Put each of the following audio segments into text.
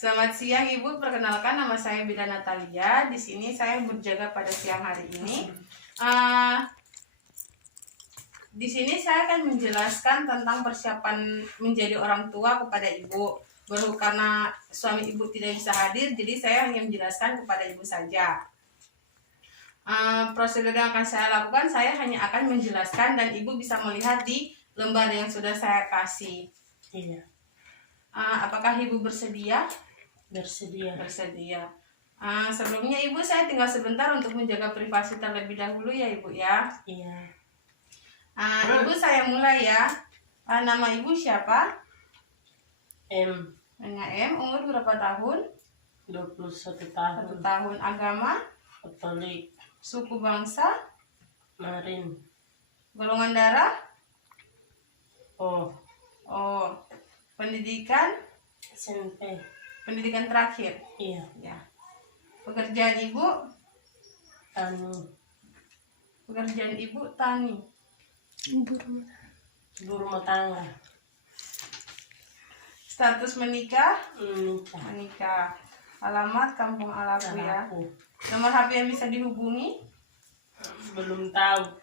Selamat siang Ibu, perkenalkan nama saya Bila Natalia. Di sini saya berjaga pada siang hari ini. Di sini saya akan menjelaskan tentang persiapan menjadi orang tua kepada Ibu. Baru karena suami Ibu tidak bisa hadir, jadi saya hanya menjelaskan kepada Ibu saja. Prosedur yang akan saya lakukan, saya hanya akan menjelaskan dan Ibu bisa melihat di lembar yang sudah saya kasih. Iya. Apakah Ibu bersedia? Bersedia. Bersedia. Sebelumnya Ibu, saya tinggal sebentar untuk menjaga privasi terlebih dahulu ya Ibu ya. Iya. Ibu, saya mulai ya. Nama Ibu siapa? M. Nanya M. Umur berapa tahun? 21 tahun. 1 tahun. Agama? Katolik. Suku bangsa? Marin. Golongan darah? Oh. Pendidikan? SMP. Pendidikan terakhir? Iya. Ya. Pekerjaan Ibu? Tani. Pekerjaan Ibu tani. Ibu rumah tangga. Status menikah? Menikah. Menikah. Alamat Kampung Alaku ya. Aku. Nomor HP yang bisa dihubungi? Belum tahu.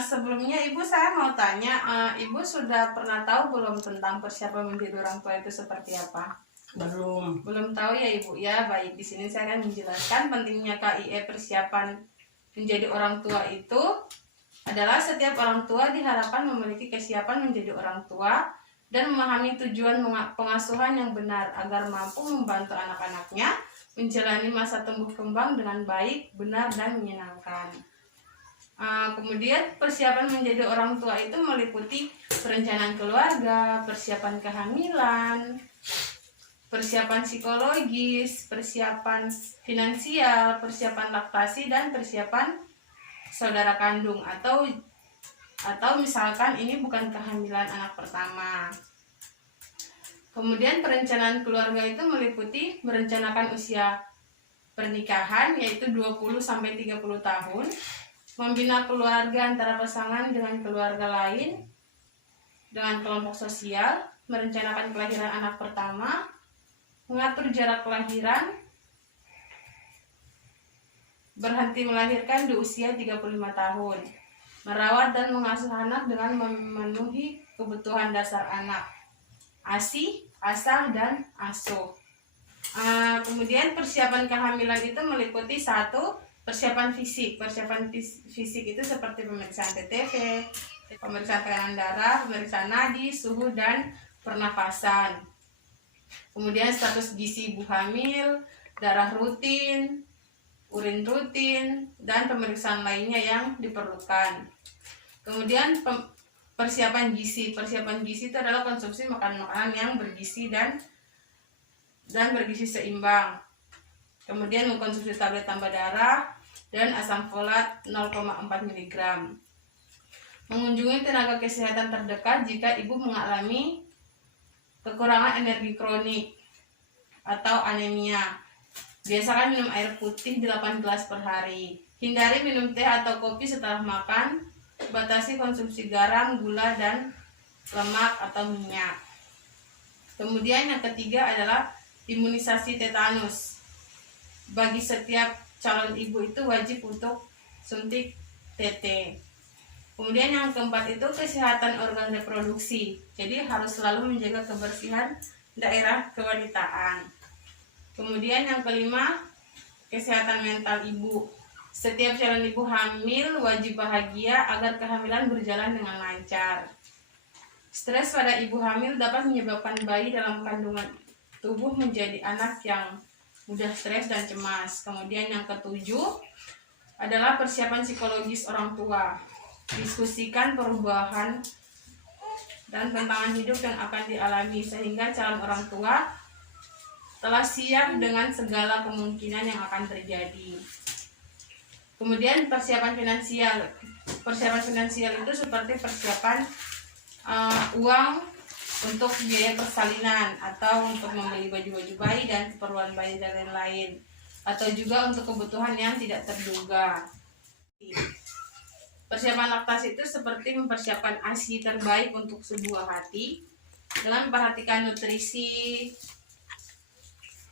Sebelumnya Ibu, saya mau tanya, Ibu sudah pernah tahu belum tentang persiapan menjadi orang tua itu seperti apa? Belum. Belum tahu ya Ibu ya. Baik, di sini saya akan menjelaskan pentingnya KIE persiapan menjadi orang tua itu adalah setiap orang tua diharapkan memiliki kesiapan menjadi orang tua dan memahami tujuan pengasuhan yang benar agar mampu membantu anak-anaknya menjalani masa tumbuh kembang dengan baik, benar, dan menyenangkan. Kemudian persiapan menjadi orang tua itu meliputi perencanaan keluarga, persiapan kehamilan, persiapan psikologis, persiapan finansial, persiapan laktasi, dan persiapan saudara kandung atau misalkan ini bukan kehamilan anak pertama. Kemudian perencanaan keluarga itu meliputi merencanakan usia pernikahan yaitu 20-30 tahun, membina keluarga antara pasangan dengan keluarga lain, dengan kelompok sosial, merencanakan kelahiran anak pertama, mengatur jarak kelahiran, berhenti melahirkan di usia 35 tahun, merawat dan mengasuh anak dengan memenuhi kebutuhan dasar anak, ASI, ASAH, dan ASO. Kemudian persiapan kehamilan itu meliputi 1. Persiapan fisik. Persiapan fisik itu seperti pemeriksaan TTV, pemeriksaan tekanan darah, pemeriksaan nadi, suhu, dan pernafasan. Kemudian status gizi ibu hamil, darah rutin, urin rutin, dan pemeriksaan lainnya yang diperlukan. Kemudian persiapan gizi. Persiapan gizi itu adalah konsumsi makanan-makanan yang bergizi dan bergizi seimbang. Kemudian mengkonsumsi tablet tambah darah dan asam folat 0,4 mg. Mengunjungi tenaga kesehatan terdekat jika ibu mengalami kekurangan energi kronik atau anemia. Biasakan minum air putih 8 gelas per hari. Hindari minum teh atau kopi setelah makan. Batasi konsumsi garam, gula, dan lemak atau minyak. Kemudian yang ketiga adalah imunisasi tetanus. Bagi setiap calon ibu itu wajib untuk suntik TT. Kemudian yang keempat itu kesehatan organ reproduksi. Jadi harus selalu menjaga kebersihan daerah kewanitaan. Kemudian yang kelima, kesehatan mental ibu. Setiap calon ibu hamil wajib bahagia agar kehamilan berjalan dengan lancar. Stres pada ibu hamil dapat menyebabkan bayi dalam kandungan tubuh menjadi anak yang mudah stres dan cemas. Kemudian yang ketujuh adalah persiapan psikologis orang tua. Diskusikan perubahan dan tantangan hidup yang akan dialami sehingga calon orang tua telah siap dengan segala kemungkinan yang akan terjadi. Kemudian persiapan finansial. Persiapan finansial itu seperti persiapan uang untuk biaya persalinan atau untuk membeli baju-baju bayi dan keperluan bayi dan lain-lain, atau juga untuk kebutuhan yang tidak terduga. Persiapan laktasi itu seperti mempersiapkan ASI terbaik untuk sebuah hati dengan memperhatikan nutrisi,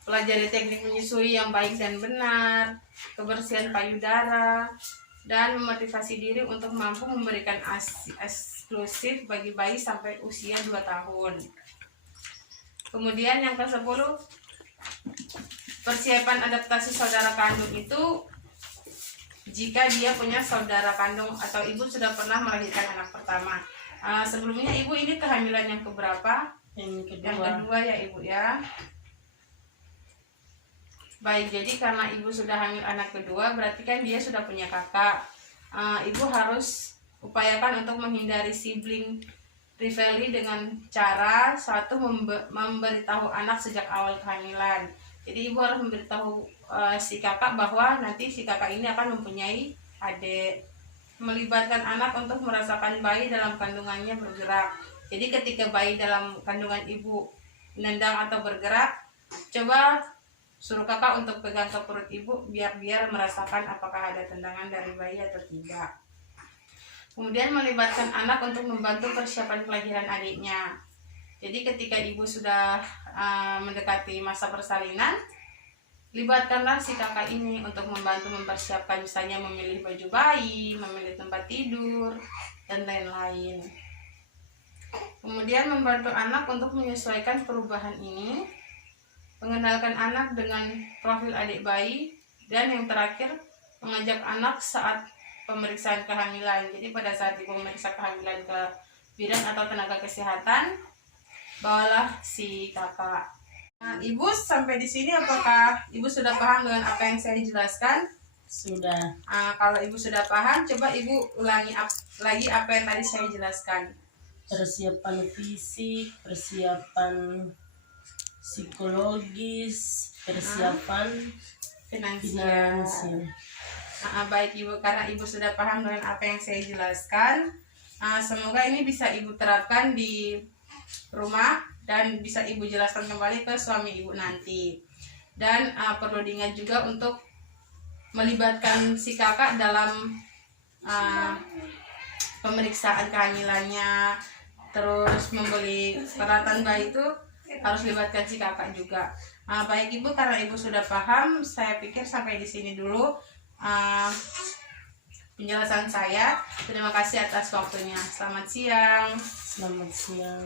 pelajari teknik menyusui yang baik dan benar, kebersihan payudara, dan memotivasi diri untuk mampu memberikan ASI eksklusif bagi bayi sampai usia 2 tahun. Kemudian yang ke-10, persiapan adaptasi saudara kandung itu jika dia punya saudara kandung atau ibu sudah pernah melahirkan anak pertama. Sebelumnya ibu ini kehamilan yang keberapa? Yang Yang kedua. kedua ya ibu ya. Baik, jadi karena ibu sudah hamil anak kedua, berarti kan dia sudah punya kakak. Ibu harus upayakan untuk menghindari sibling rivalry dengan cara satu memberitahu anak sejak awal kehamilan. Jadi ibu harus memberitahu si kakak bahwa nanti si kakak ini akan mempunyai adik. Melibatkan anak untuk merasakan bayi dalam kandungannya bergerak. Jadi ketika bayi dalam kandungan ibu menendang atau bergerak, coba suruh kakak untuk pegang ke perut ibu biar merasakan apakah ada tendangan dari bayi atau tidak. Kemudian melibatkan anak untuk membantu persiapan kelahiran adiknya. Jadi ketika ibu sudah mendekati masa persalinan, libatkanlah si kakak ini untuk membantu mempersiapkan, misalnya memilih baju bayi, memilih tempat tidur, dan lain-lain. Kemudian membantu anak untuk menyesuaikan perubahan ini, mengenalkan anak dengan profil adik bayi, dan yang terakhir mengajak anak saat pemeriksaan kehamilan. Jadi pada saat ibu memeriksa kehamilan ke bidan atau tenaga kesehatan, bawalah si kakak. Nah, ibu sampai di sini apakah ibu sudah paham dengan apa yang saya jelaskan? Sudah. Kalau ibu sudah paham, coba ibu ulangi lagi apa yang tadi saya jelaskan. Persiapan fisik, persiapan psikologis, persiapan Finansial. finansial. Baik ibu, karena ibu sudah paham dengan apa yang saya jelaskan, semoga ini bisa ibu terapkan di rumah dan bisa ibu jelaskan kembali ke suami ibu nanti. Dan perlu diingat juga untuk melibatkan si kakak dalam pemeriksaan kehamilannya, terus membeli peralatan bayi itu harus libatkan si kakak juga. Baik ibu, karena ibu sudah paham, saya pikir sampai di sini dulu penjelasan saya. Terima kasih atas waktunya. Selamat siang. Selamat siang.